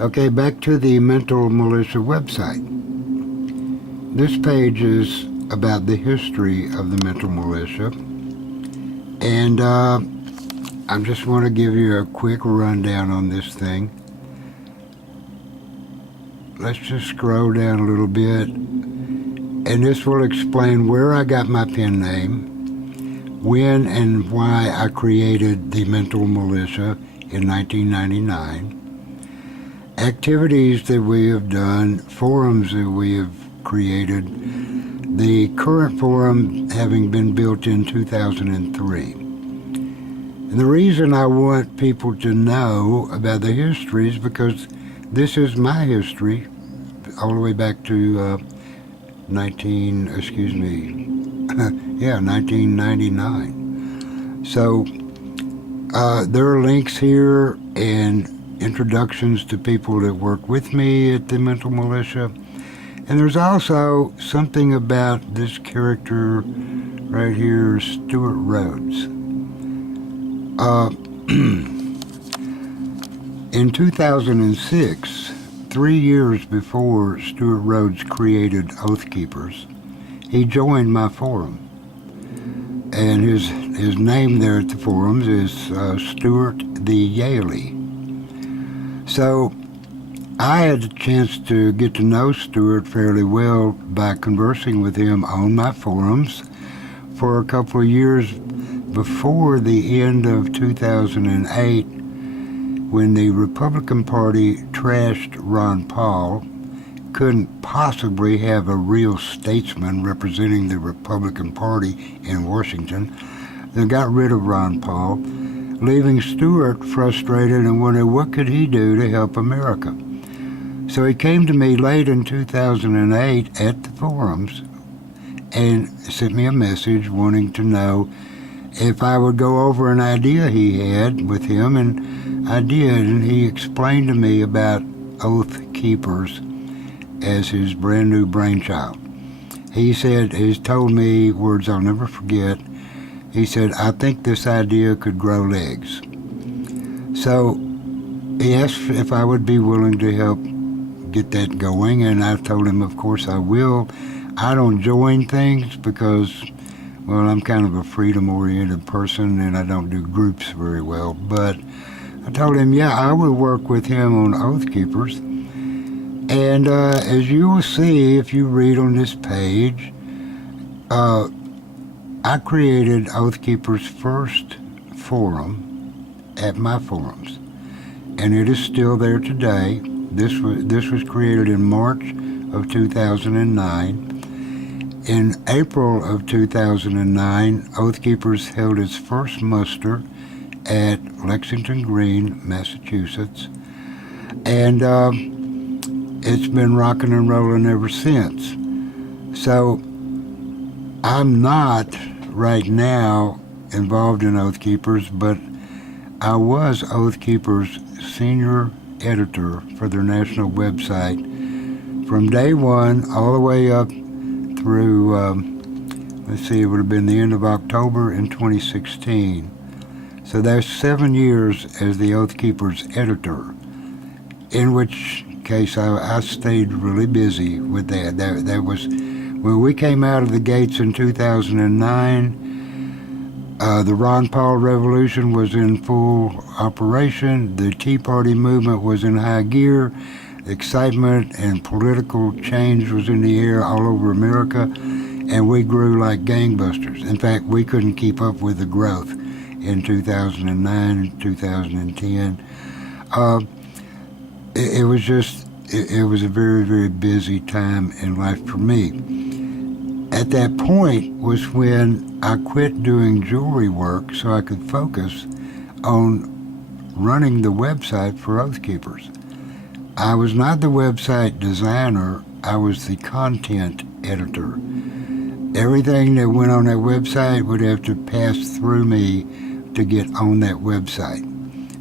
Okay, back to the Mental Militia website. This page is about the history of the Mental Militia, and I just want to give you a quick rundown on this thing. Let's just scroll down a little bit, and this will explain where I got my pen name, when and why I created the Mental Militia in 1999, activities that we have done, forums that we have created, the current forum having been built in 2003. And the reason I want people to know about the history is because this is my history all the way back to 1999. So there are links here and introductions to people that work with me at the Mental Militia. And there's also something about this character right here, Stuart Rhodes. In 2006, 3 years before Stuart Rhodes created Oath Keepers, he joined my forum. And his name there at the forums is Stuart the Yaley. So I had a chance to get to know Stuart fairly well by conversing with him on my forums for a couple of years before the end of 2008, when the Republican Party trashed Ron Paul. Couldn't possibly have a real statesman representing the Republican Party in Washington. They got rid of Ron Paul, leaving Stuart frustrated and wondering what could he do to help America. So he came to me late in 2008 at the forums and sent me a message wanting to know if I would go over an idea he had with him, and I did, and he explained to me about Oath Keepers as his brand new brainchild. He said, he's told me words I'll never forget. He said, I think this idea could grow legs. So he asked if I would be willing to help get that going, and I told him, of course I will. I don't join things because, well, I'm kind of a freedom-oriented person and I don't do groups very well. But I told him, yeah, I will work with him on Oath Keepers. And as you will see if you read on this page, I created Oath Keepers' first forum at my forums, and it is still there today. This was created in March of 2009. In April of 2009, Oath Keepers held its first muster at Lexington Green, Massachusetts, and it's been rocking and rolling ever since. So I'm not right now involved in Oath Keepers, but I was Oath Keepers' senior editor for their national website from day one all the way up through, let's see, it would have been the end of October in 2016. So that's 7 years as the Oath Keepers editor, in which case I stayed really busy with that. That was when we came out of the gates in 2009. The Ron Paul Revolution was in full operation. The Tea Party movement was in high gear. Excitement and political change was in the air all over America, and we grew like gangbusters. In fact, we couldn't keep up with the growth in 2009 and 2010. It was just, it was a very, very busy time in life for me. At that point was when I quit doing jewelry work so I could focus on running the website for Oath Keepers. I was not the website designer, I was the content editor. Everything that went on that website would have to pass through me to get on that website.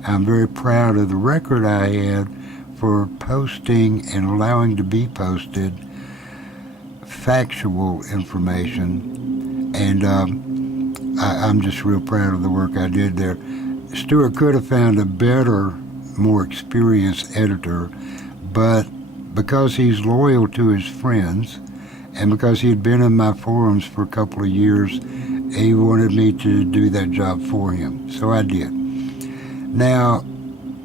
I'm very proud of the record I had for posting and allowing to be posted factual information, and I'm just real proud of the work I did there. Stuart could have found a better, more experienced editor, but because he's loyal to his friends and because he had been in my forums for a couple of years, he wanted me to do that job for him. So I did. Now,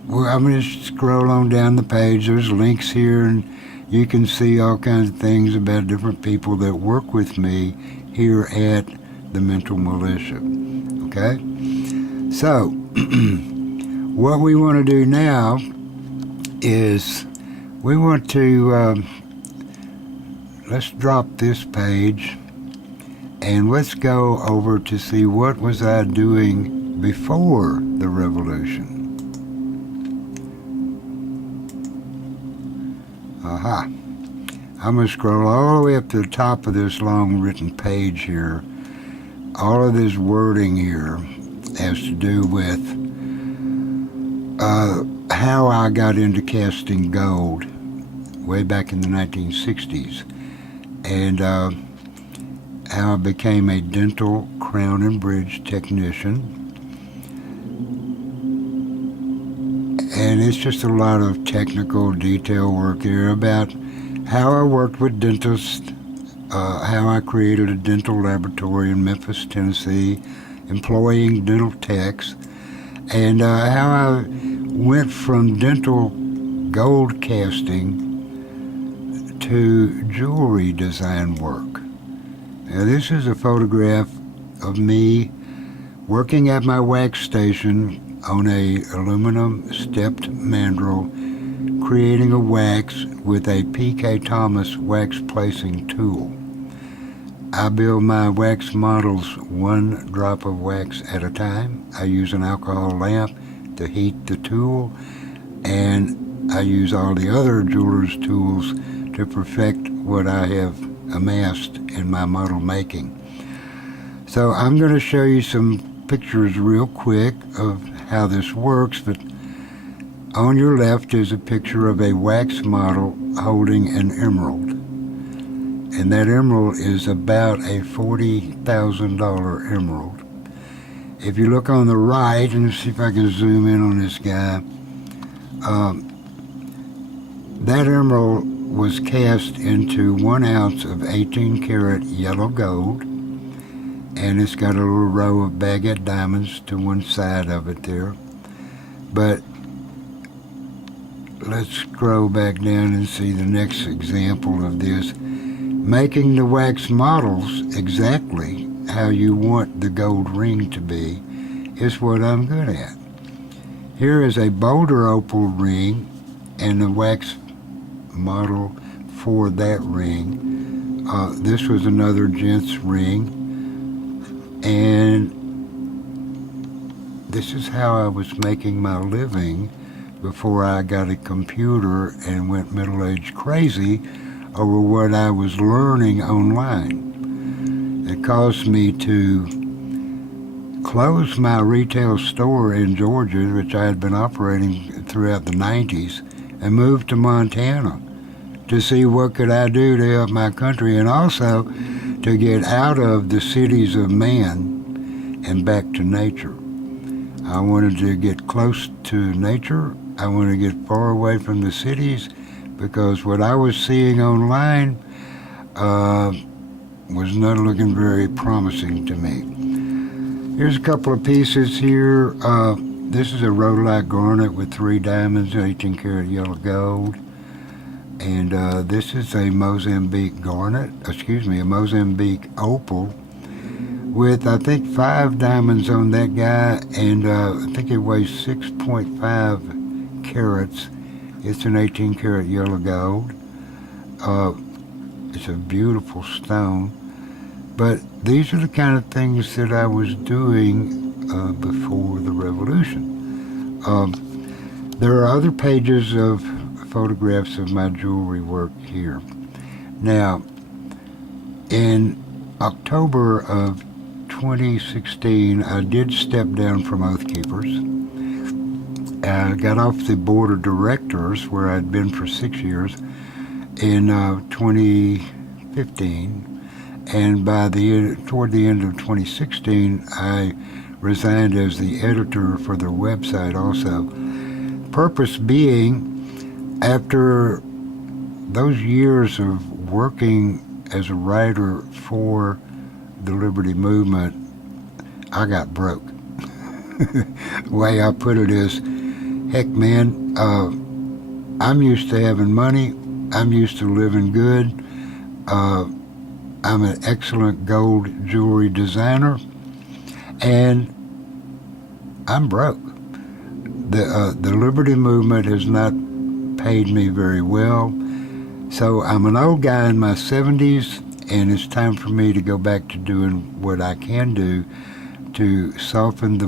I'm going to scroll on down the page. There's links here, and you can see all kinds of things about different people that work with me here at the Mental Militia. Okay? So, what we want to do now is we want to, let's drop this page and let's go over to see what was I doing before the revolution. Aha. I'm going to scroll all the way up to the top of this long written page here. All of this wording here has to do with how I got into casting gold way back in the 1960s, and how I became a dental crown and bridge technician. And it's just a lot of technical detail work here about how I worked with dentists, how I created a dental laboratory in Memphis, Tennessee, employing dental techs, and how I went from dental gold casting to jewelry design work. Now, this is a photograph of me working at my wax station on a aluminum stepped mandrel, creating a wax with a P.K. Thomas wax placing tool. I build my wax models one drop of wax at a time. I use an alcohol lamp to heat the tool, and I use all the other jeweler's tools to perfect what I have amassed in my model making. So I'm going to show you some pictures real quick of how this works, but on your left is a picture of a wax model holding an emerald, and that emerald is about a $40,000 emerald. If you look on the right, and see if I can zoom in on this guy, that emerald was cast into 1 ounce of 18 karat yellow gold, and it's got a little row of baguette diamonds to one side of it there. But let's scroll back down and see the next example of this. Making the wax models exactly how you want the gold ring to be is what I'm good at. Here is a boulder opal ring and the wax model for that ring. This was another gent's ring, and this is how I was making my living before I got a computer and went middle-aged crazy over what I was learning online. It caused me to close my retail store in Georgia, which I had been operating throughout the 90s, and moved to Montana to see what could I do to help my country, and also to get out of the cities of man and back to nature. I wanted to get close to nature. I wanted to get far away from the cities, because what I was seeing online was not looking very promising to me. Here's a couple of pieces here. This is a rhodolite garnet with 3 diamonds, 18 karat yellow gold. And this is a Mozambique garnet, a Mozambique opal with, I think, 5 diamonds on that guy, and I think it weighs 6.5 carats. It's an 18 karat yellow gold. It's a beautiful stone. But these are the kind of things that I was doing before the revolution. There are other pages of photographs of my jewelry work here. Now, in October of 2016, I did step down from Oath Keepers. I got off the board of directors, where I'd been for 6 years, in 2015, and toward the end of 2016, I resigned as the editor for their website also. purpose being, after those years of working as a writer for the Liberty Movement, I got broke. The way I put it is, heck man, I'm used to having money. I'm used to living good. I'm an excellent gold jewelry designer, and I'm broke. The Liberty Movement has not paid me very well, so I'm an old guy in my 70s, and it's time for me to go back to doing what I can do to soften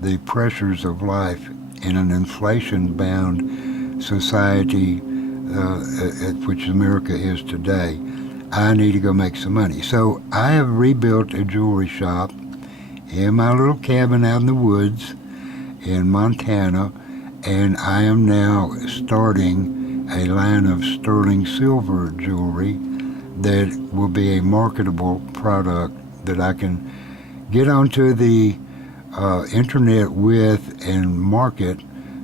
the pressures of life in an inflation-bound society at which America is today. I need to go make some money. So I have rebuilt a jewelry shop in my little cabin out in the woods in Montana, and I am now starting a line of sterling silver jewelry that will be a marketable product that I can get onto the internet with and market,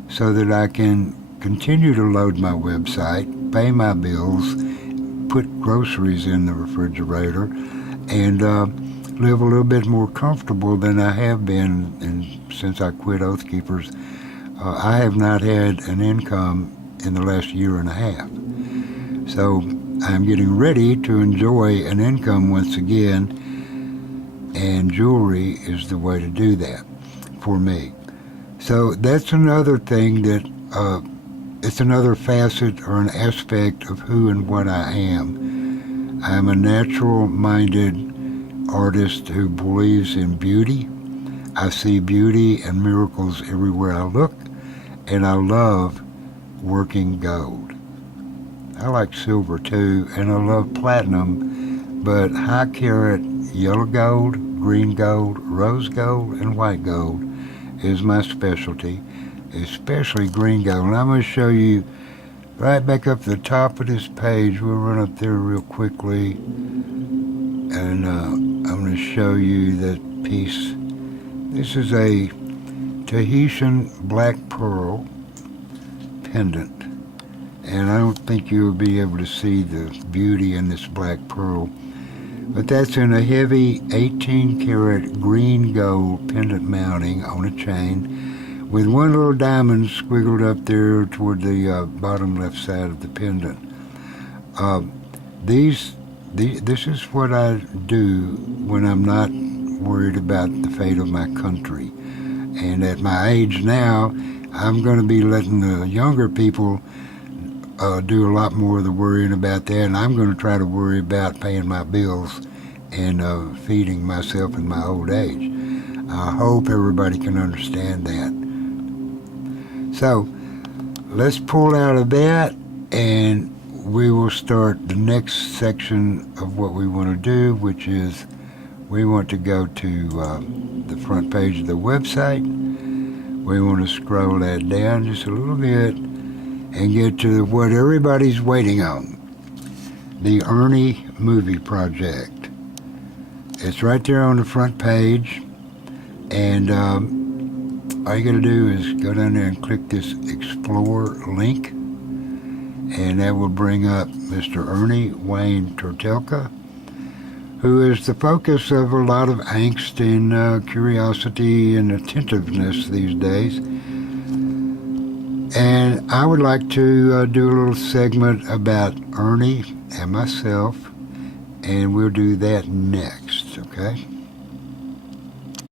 so that I can continue to load my website, pay my bills, put groceries in the refrigerator, and live a little bit more comfortable than I have been. And since I quit Oath Keepers, I have not had an income in the last year and a half. So I'm getting ready to enjoy an income once again, and jewelry is the way to do that for me. So that's another thing that it's another facet or an aspect of who and what I am. I'm a natural-minded artist who believes in beauty. I see beauty and miracles everywhere I look, and I love working gold. I like silver too, and I love platinum, but high carat yellow gold, green gold, rose gold, and white gold is my specialty, especially green gold. And I'm going to show you right back up the top of this page. We'll run up there real quickly, and I'm going to show you that piece. This is a Tahitian black pearl pendant, and I don't think you'll be able to see the beauty in this black pearl, but that's in a heavy 18 karat green gold pendant mounting on a chain with one little diamond squiggled up there toward the bottom left side of the pendant. This is what I do when I'm not worried about the fate of my country. And at my age now, I'm going to be letting the younger people do a lot more of the worrying about that, and I'm going to try to worry about paying my bills and feeding myself in my old age. I hope everybody can understand that. So let's pull out of that, and we will start the next section of what we want to do, which is we want to go to the front page of the website. We want to scroll that down just a little bit and get to what everybody's waiting on, the Ernie Movie Project. It's right there on the front page, and all you got to do is go down there and click this Explore link, and that will bring up Mr. Ernie Wayne Tortelka, who is the focus of a lot of angst and curiosity and attentiveness these days. And I would like to do a little segment about Ernie and myself, and we'll do that next, okay?